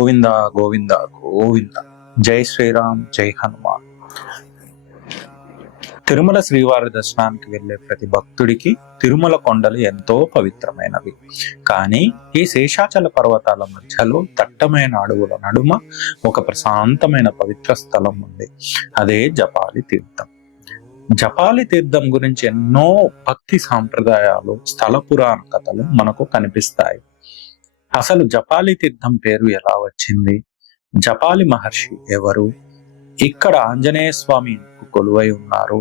గోవింద గోవింద గోవింద. జై శ్రీరామ్, జై హనుమాన్. తిరుమల శ్రీవారి దర్శనానికి వెళ్లే ప్రతి భక్తుడికి తిరుమల కొండలు ఎంతో పవిత్రమైనవి. కానీ ఈ శేషాచల పర్వతాల మధ్యలో దట్టమైన అడవుల నడుమ ఒక ప్రశాంతమైన పవిత్ర స్థలం ఉంది. అదే జపాలి తీర్థం. జపాలి తీర్థం గురించి ఎన్నో భక్తి సాంప్రదాయాలు, స్థల పురాణ కథలు మనకు కనిపిస్తాయి. అసలు జపాలి తీర్థం పేరు ఎలా వచ్చింది? జపాలి మహర్షి ఎవరు? ఇక్కడ ఆంజనేయ స్వామి కొలువై ఉన్నారు.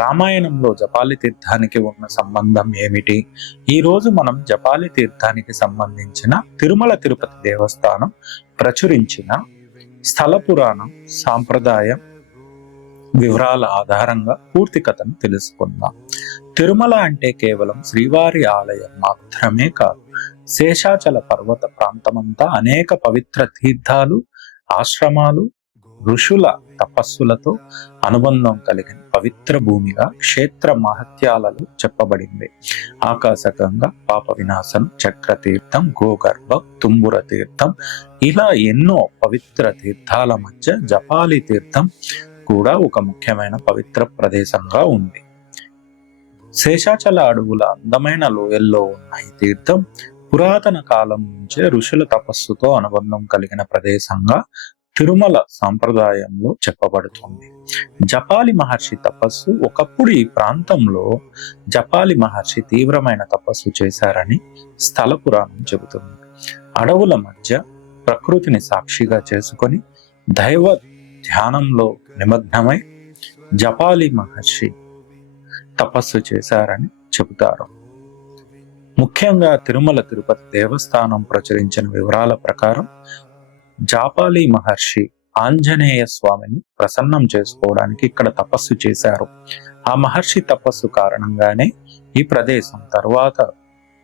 రామాయణంలో జపాలి తీర్థానికి ఉన్న సంబంధం ఏమిటి? ఈ రోజు మనం జపాలి తీర్థానికి సంబంధించిన తిరుమల తిరుపతి దేవస్థానం ప్రచురించిన స్థల పురాణం, సాంప్రదాయం వివరాల ఆధారంగా పూర్తి కథను తెలుసుకుందాం. తిరుమల అంటే కేవలం శ్రీవారి ఆలయం మాత్రమే కాదు. శేషాచల పర్వత ప్రాంతమంతా అనేక పవిత్ర తీర్థాలు, ఆశ్రమాలు, ఋషుల తపస్సులతో అనుబంధం కలిగిన పవిత్ర భూమిగా క్షేత్ర మహత్యాలలో చెప్పబడింది. ఆకాశగంగా, పాప వినాశనం, చక్రతీర్థం, గోగర్భం, తుంబుర తీర్థం, ఇలా ఎన్నో పవిత్ర తీర్థాల మధ్య జపాలి తీర్థం కూడా ఒక ముఖ్యమైన పవిత్ర ప్రదేశంగా ఉంది. శేషాచల అడవుల అందమైన లోయల్లో ఉన్న ఈ తీర్థం పురాతన కాలం నుంచే ఋషుల తపస్సుతో అనుబంధం కలిగిన ప్రదేశంగా తిరుమల సాంప్రదాయంలో చెప్పబడుతుంది. జపాలి మహర్షి తపస్సు ఒకప్పుడు ఈ ప్రాంతంలో జపాలి మహర్షి తీవ్రమైన తపస్సు చేశారని స్థల పురాణం చెబుతుంది. అడవుల మధ్య ప్రకృతిని సాక్షిగా చేసుకొని దైవ ధ్యానంలో నిమగ్నమై జపాలి మహర్షి తపస్సు చేశారని చెబుతారు. ముఖ్యంగా తిరుమల తిరుపతి దేవస్థానం ప్రచురించిన వివరాల ప్రకారం జాపాలి మహర్షి ఆంజనేయ స్వామిని ప్రసన్నం చేసుకోవడానికి ఇక్కడ తపస్సు చేశారు. ఆ మహర్షి తపస్సు కారణంగానే ఈ ప్రదేశం తరువాత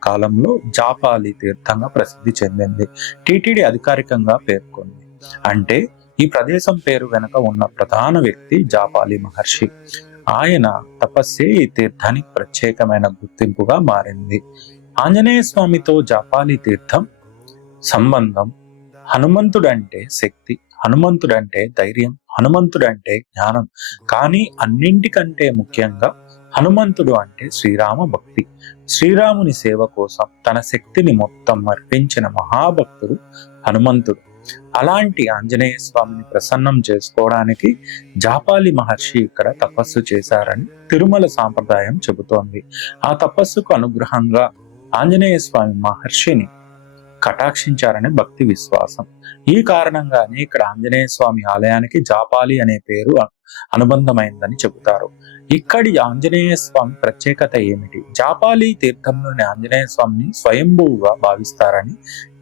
కాలంలో జాపాలి తీర్థంగా ప్రసిద్ధి చెందింది. టిటిడి అధికారికంగా పేర్కొంది. అంటే ఈ ప్రదేశం పేరు వెనుక ఉన్న ప్రధాన వ్యక్తి జాపాలి మహర్షి. ఆయన తపస్సే ఈ తీర్థానికి ప్రత్యేకమైన గుర్తింపుగా మారింది. ఆంజనేయ స్వామితో జపాలి తీర్థం సంబంధం, హనుమంతుడంటే శక్తి, హనుమంతుడంటే ధైర్యం, హనుమంతుడంటే జ్ఞానం. కానీ అన్నింటికంటే ముఖ్యంగా హనుమంతుడు అంటే శ్రీరామ భక్తి. శ్రీరాముని సేవ కోసం తన శక్తిని మొత్తం అర్పించిన మహాభక్తుడు హనుమంతుడు. అలాంటి ఆంజనేయ స్వామిని ప్రసన్నం చేసుకోవడానికి జాపాలి మహర్షి ఇక్కడ తపస్సు చేశారని తిరుమల సాంప్రదాయం చెబుతోంది. ఆ తపస్సుకు అనుగ్రహంగా ఆంజనేయ స్వామి మహర్షిని కటాక్షించారని భక్తి విశ్వాసం. ఈ కారణంగానే ఇక్కడ ఆంజనేయ స్వామి ఆలయానికి జాపాలి అనే పేరు అనుబంధమైందని చెబుతారు. ఇక్కడి ఆంజనేయ స్వామి ప్రత్యేకత ఏమిటి? జాపాలి తీర్థంలోని ఆంజనేయ స్వామిని స్వయంభూగా భావిస్తారని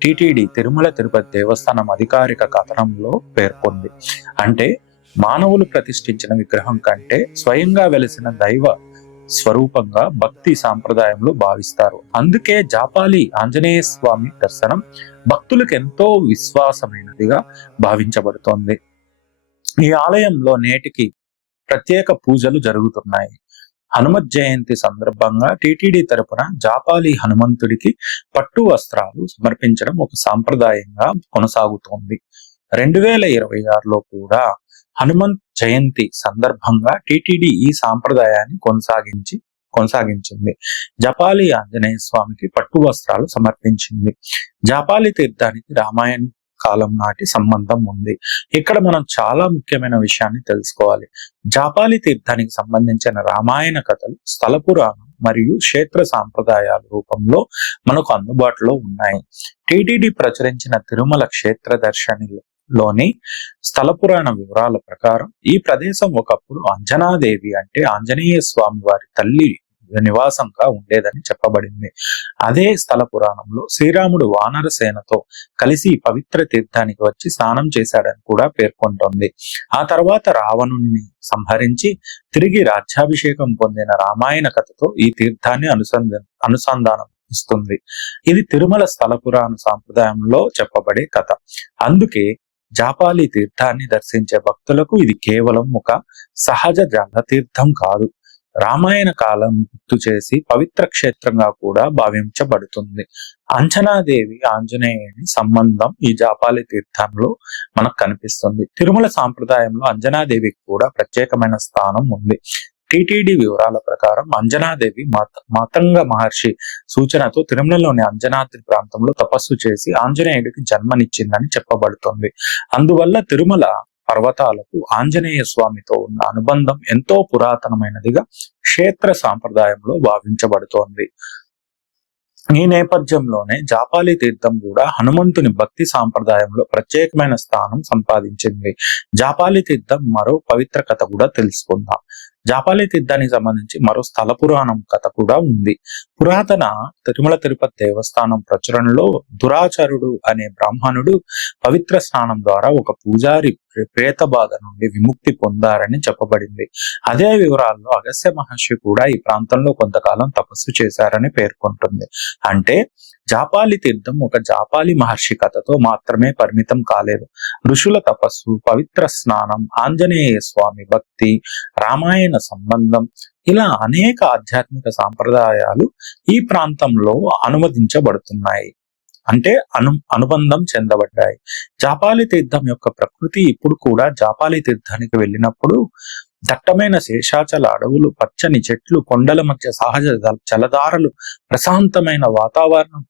టిటిడి తిరుమల తిరుపతి దేవస్థానం అధికారిక కథనంలో పేర్కొంది. అంటే మానవులు ప్రతిష్ఠించిన విగ్రహం కంటే స్వయంగా వెలిసిన దైవ స్వరూపంగా భక్తి సాంప్రదాయంలో భావిస్తారు. అందుకే జాపాలి ఆంజనేయ స్వామి దర్శనం భక్తులకు ఎంతో విశ్వాసమైనదిగా భావించబడుతోంది. ఈ ఆలయంలో నేటికి ప్రత్యేక పూజలు జరుగుతున్నాయి. హనుమత్ జయంతి సందర్భంగా టిటిడి తరపున జాపాలి హనుమంతుడికి పట్టు వస్త్రాలు సమర్పించడం ఒక సాంప్రదాయంగా కొనసాగుతోంది. 2026లో కూడా హనుమంత్ జయంతి సందర్భంగా టిటిడి ఈ సాంప్రదాయాన్ని కొనసాగించింది. జపాలి ఆంజనేయ స్వామికి పట్టు వస్త్రాలు సమర్పించింది. జపాలి తీర్థానికి రామాయణ కాలం నాటి సంబంధం ఉంది. ఇక్కడ మనం చాలా ముఖ్యమైన విషయాన్ని తెలుసుకోవాలి. జాపాలి తీర్థానికి సంబంధించిన రామాయణ కథలు స్థల పురాణం మరియు క్షేత్ర సాంప్రదాయాల రూపంలో మనకు అందుబాటులో ఉన్నాయి. టిటిడి ప్రచురించిన తిరుమల క్షేత్ర దర్శనిలోని స్థల పురాణ వివరాల ప్రకారం ఈ ప్రదేశం ఒకప్పుడు అంజనాదేవి అంటే ఆంజనేయ స్వామి వారి తల్లి నివాసంగా ఉండేదని చెప్పబడింది. అదే స్థల పురాణంలో శ్రీరాముడు వానర సేనతో కలిసి పవిత్ర తీర్థానికి వచ్చి స్నానం చేశాడని కూడా పేర్కొంటోంది. ఆ తర్వాత రావణుణ్ణి సంహరించి తిరిగి రాజ్యాభిషేకం పొందిన రామాయణ కథతో ఈ తీర్థాన్ని అనుసంధానం ఇస్తుంది. ఇది తిరుమల స్థల పురాణ సాంప్రదాయంలో చెప్పబడే కథ. అందుకే జాపాలి తీర్థాన్ని దర్శించే భక్తులకు ఇది కేవలం ఒక సహజ జల తీర్థం కాదు, రామాయణ కాలం గుర్తు చేసి పవిత్ర క్షేత్రంగా కూడా భావించబడుతుంది. అంజనాదేవి ఆంజనేయుని సంబంధం ఈ జాపాలి తీర్థంలో మనకు కనిపిస్తుంది. తిరుమల సాంప్రదాయంలో అంజనాదేవికి కూడా ప్రత్యేకమైన స్థానం ఉంది. టిటిడి వివరాల ప్రకారం అంజనాదేవి మాతంగ మహర్షి సూచనతో తిరుమలలోని అంజనాద్రి ప్రాంతంలో తపస్సు చేసి ఆంజనేయుడికి జన్మనిచ్చిందని చెప్పబడుతుంది. అందువల్ల తిరుమల పర్వతాలకు ఆంజనేయ స్వామితో ఉన్న అనుబంధం ఎంతో పురాతనమైనదిగా క్షేత్ర సాంప్రదాయంలో భావించబడుతోంది. ఈ నేపథ్యంలోనే జాపాలి తీర్థం కూడా హనుమంతుని భక్తి సాంప్రదాయంలో ప్రత్యేకమైన స్థానం సంపాదించింది. జాపాలి తీర్థం మరో పవిత్ర కథ కూడా తెలుసుకుందాం. జాపాలి తీర్థానికి సంబంధించి మరో స్థల పురాణం కథ కూడా ఉంది. పురాతన తిరుమల తిరుపతి దేవస్థానం ప్రచురణలో దురాచారుడు అనే బ్రాహ్మణుడు పవిత్ర స్నానం ద్వారా ఒక పూజారి ప్రేత బాధ నుండి విముక్తి పొందారని చెప్పబడింది. అదే వివరాల్లో అగస్త్య మహర్షి కూడా ఈ ప్రాంతంలో కొంతకాలం తపస్సు చేశారని పేర్కొంటుంది. అంటే జాపాలి తీర్థం ఒక జాపాలి మహర్షి కథతో మాత్రమే పరిమితం కాలేదు. ఋషుల తపస్సు, పవిత్ర స్నానం, ఆంజనేయ స్వామి భక్తి, రామాయణ సంబంధం, ఇలా అనేక ఆధ్యాత్మిక సాంప్రదాయాలు ఈ ప్రాంతంలో అనువదించబడుతున్నాయి. అంటే అనుబంధం చెందబడ్డాయి. జాపాలి తీర్థం యొక్క ప్రకృతి ఇప్పుడు కూడా జాపాలి తీర్థానికి వెళ్ళినప్పుడు దట్టమైన శేషాచల అడవులు, పచ్చని చెట్లు, కొండల మధ్య సహజ జలధారలు, ప్రశాంతమైన వాతావరణం,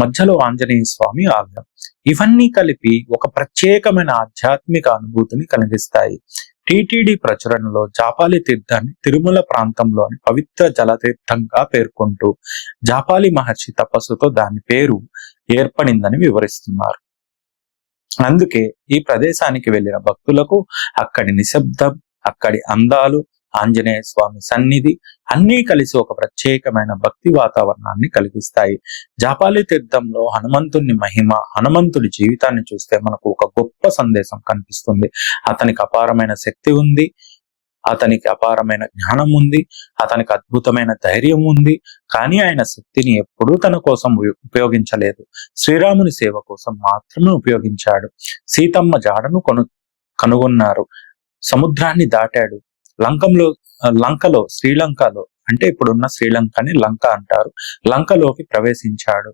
మధ్యలో ఆంజనేయ స్వామి ఆలయం, ఇవన్నీ కలిపి ఒక ప్రత్యేకమైన ఆధ్యాత్మిక అనుభూతిని కలిగిస్తాయి. టిటిడి ప్రచురణలో జాపాలి తీర్థాన్ని తిరుమల ప్రాంతంలోని పవిత్ర జలతీర్థంగా పేర్కొంటూ జాపాలి మహర్షి తపస్సుతో దాని పేరు ఏర్పడిందని వివరిస్తున్నారు. అందుకే ఈ ప్రదేశానికి వెళ్ళిన భక్తులకు అక్కడి నిశ్శబ్దం, అక్కడి అందాలు, ఆంజనేయ స్వామి సన్నిధి అన్నీ కలిసి ఒక ప్రత్యేకమైన భక్తి వాతావరణాన్ని కలిగిస్తాయి. జాపాలి తీర్థంలో హనుమంతుని మహిమ, హనుమంతుడి జీవితాన్ని చూస్తే మనకు ఒక గొప్ప సందేశం కనిపిస్తుంది. అతనికి అపారమైన శక్తి ఉంది, అతనికి అపారమైన జ్ఞానం ఉంది, అతనికి అద్భుతమైన ధైర్యం ఉంది. కానీ ఆయన శక్తిని ఎప్పుడూ తన కోసం ఉపయోగించలేదు. శ్రీరాముని సేవ కోసం మాత్రమే ఉపయోగించాడు. సీతమ్మ జాడను కనుగొన్నారు, సముద్రాన్ని దాటాడు, లంకలో శ్రీలంకలో, అంటే ఇప్పుడున్న శ్రీలంకని లంక అంటారు, లంకలోకి ప్రవేశించాడు.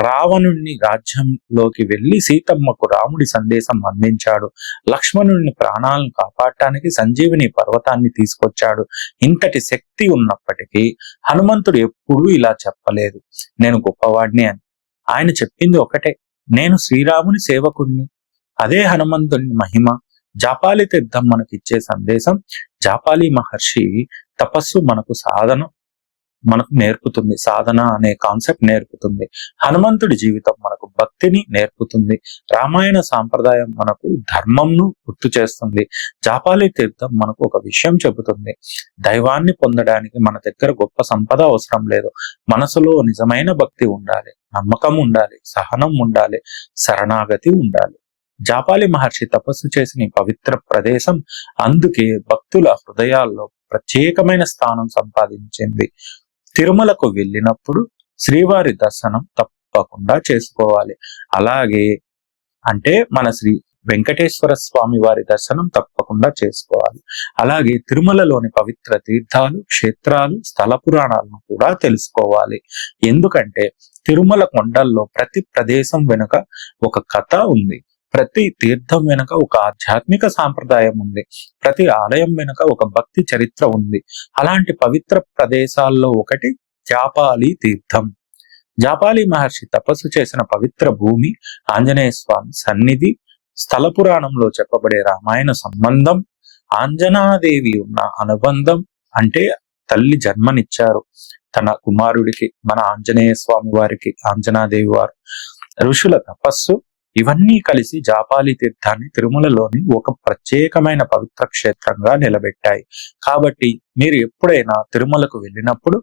రావణుని రాజ్యంలోకి వెళ్లి సీతమ్మకు రాముడి సందేశం అందించాడు. లక్ష్మణుని ప్రాణాలను కాపాడటానికి సంజీవిని పర్వతాన్ని తీసుకొచ్చాడు. ఇంతటి శక్తి ఉన్నప్పటికీ హనుమంతుడు ఎప్పుడూ ఇలా చెప్పలేదు, నేను గొప్పవాడిని అని. ఆయన చెప్పింది ఒకటే, నేను శ్రీరాముని సేవకుడిని. అదే హనుమంతుని మహిమ. జాపాలి తీర్థం మనకి ఇచ్చే సందేశం. జాపాలి మహర్షి తపస్సు మనకు నేర్పుతుంది, సాధన అనే కాన్సెప్ట్ నేర్పుతుంది. హనుమంతుడి జీవితం మనకు భక్తిని నేర్పుతుంది. రామాయణ సాంప్రదాయం మనకు ధర్మంను గుర్తు చేస్తుంది. జాపాలి తీర్థం మనకు ఒక విషయం చెబుతుంది, దైవాన్ని పొందడానికి మన దగ్గర గొప్ప సంపద అవసరం లేదు. మనసులో నిజమైన భక్తి ఉండాలి, నమ్మకం ఉండాలి, సహనం ఉండాలి, శరణాగతి ఉండాలి. జాపాలి మహర్షి తపస్సు చేసిన ఈ పవిత్ర ప్రదేశం అందుకే భక్తుల హృదయాల్లో ప్రత్యేకమైన స్థానం సంపాదించింది. తిరుమలకు వెళ్ళినప్పుడు శ్రీవారి దర్శనం తప్పకుండా చేసుకోవాలి. అలాగే అంటే మన శ్రీ వెంకటేశ్వర స్వామి వారి దర్శనం తప్పకుండా చేసుకోవాలి. అలాగే తిరుమలలోని పవిత్ర తీర్థాలు, క్షేత్రాలు, స్థల పురాణాలను కూడా తెలుసుకోవాలి. ఎందుకంటే తిరుమల కొండల్లో ప్రతి ప్రదేశం వెనుక ఒక కథ ఉంది, ప్రతి తీర్థం వెనుక ఒక ఆధ్యాత్మిక సాంప్రదాయం ఉంది, ప్రతి ఆలయం వెనుక ఒక భక్తి చరిత్ర ఉంది. అలాంటి పవిత్ర ప్రదేశాల్లో ఒకటి జాపాలి తీర్థం. జాపాలి మహర్షి తపస్సు చేసిన పవిత్ర భూమి, ఆంజనేయ స్వామి సన్నిధి, స్థల పురాణంలో చెప్పబడే రామాయణ సంబంధం, ఆంజనాదేవి ఉన్న అనుబంధం, అంటే తల్లి జన్మనిచ్చారు తన కుమారుడికి, మన ఆంజనేయ స్వామి వారికి, ఆంజనాదేవి వారు, ఋషుల తపస్సు, ఇవన్నీ కలిసి జాపాలి తీర్థాన్ని తిరుమలలోని ఒక ప్రత్యేకమైన పవిత్ర క్షేత్రంగా నిలబెట్టాయి. కాబట్టి మీరు ఎప్పుడైనా తిరుమలకు వెళ్ళినప్పుడు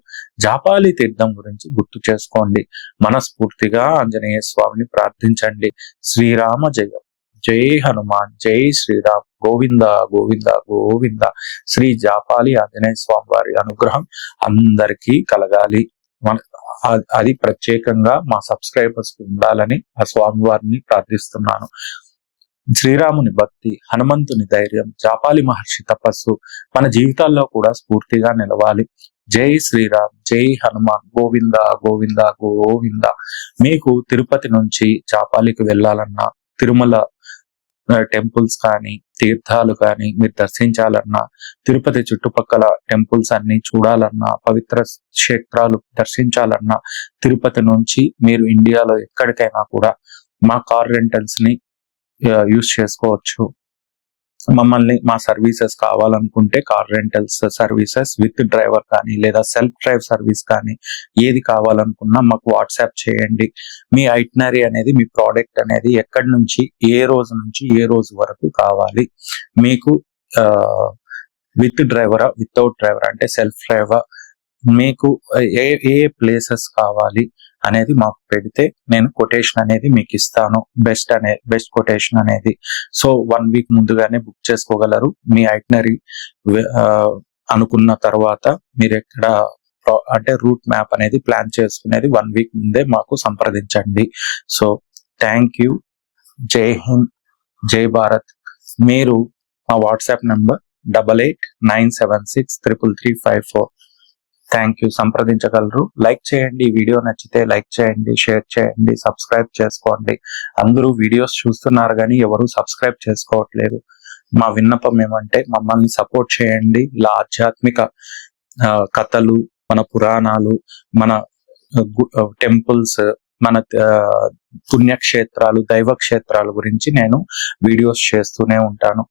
జాపాలి తీర్థం గురించి గుర్తు చేసుకోండి. మనస్ఫూర్తిగా ఆంజనేయ స్వామిని ప్రార్థించండి. శ్రీరామ జయం, జై హనుమాన్, జై శ్రీరామ్, గోవింద గోవింద గోవింద. శ్రీ జాపాలి ఆంజనేయ స్వామి వారి అనుగ్రహం అందరికీ కలగాలి. అది ప్రత్యేకంగా మా సబ్స్క్రైబర్స్ ఉండాలని ఆ స్వామి వారిని ప్రార్థిస్తున్నాను. శ్రీరాముని భక్తి, హనుమంతుని ధైర్యం, జాపాలి మహర్షి తపస్సు మన జీవితాల్లో కూడా స్ఫూర్తిగా నిలవాలి. జై శ్రీరామ్, జై హనుమాన్, గోవింద గోవింద గోవింద. మీకు తిరుపతి నుంచి జాపాలికి వెళ్ళాలన్నా, తిరుమల టెంపుల్స్ కానీ, తీర్థాలు కానీ మీరు దర్శించాలన్నా, తిరుపతి చుట్టుపక్కల టెంపుల్స్ అన్ని చూడాలన్నా, పవిత్ర క్షేత్రాలు దర్శించాలన్నా, తిరుపతి నుంచి మీరు ఇండియాలో ఎక్కడికైనా కూడా మా కార్ రెంటల్స్ ని యూస్ చేసుకోవచ్చు. మమ్మల్ని మా సర్వీసెస్ కావాలనుకుంటే car rentals services with driver కానీ లేదా సెల్ఫ్ డ్రైవ్ సర్వీస్ కానీ ఏది కావాలనుకున్నా మాకు వాట్సాప్ చేయండి. మీ ఐటినరీ అనేది, మీ ప్రోడక్ట్ అనేది ఎక్కడి నుంచి ఏ రోజు వరకు కావాలి, మీకు విత్ డ్రైవరా వితౌట్ డ్రైవర్ అంటే సెల్ఫ్ డ్రైవర్, మీకు ఏ ఏ ప్లేసెస్ కావాలి అనేది మాకు పెడితే నేను కొటేషన్ అనేది మీకు ఇస్తాను. బెస్ట్ కొటేషన్ అనేది. సో 1 వీక్ ముందుగానే బుక్ చేసుకోగలరు. మీ ఐటినరీ అనుకున్న తర్వాత మీరు ఎక్కడ అంటే రూట్ మ్యాప్ అనేది ప్లాన్ చేసుకునేది 1 వీక్ ముందే మాకు సంప్రదించండి. So thank you. జై హింద్, జై భారత్. మీరు మా వాట్సాప్ నంబర్ 8897633354. Thank you. సంప్రదించగలరు. లైక్ చేయండి, వీడియో నచ్చితే లైక్ చేయండి, షేర్ చేయండి, సబ్స్క్రైబ్ చేసుకోండి. అందరూ వీడియోస్ చూస్తున్నారు కానీ ఎవరు సబ్స్క్రైబ్ చేసుకోవట్లేదు. మా విన్నపం ఏమంటే మమ్మల్ని సపోర్ట్ చేయండి. ఇలా ఆధ్యాత్మిక కథలు, మన పురాణాలు, మన టెంపుల్స్, మన పుణ్యక్షేత్రాలు, దైవ క్షేత్రాల గురించి నేను వీడియోస్ చేస్తూనే ఉంటాను.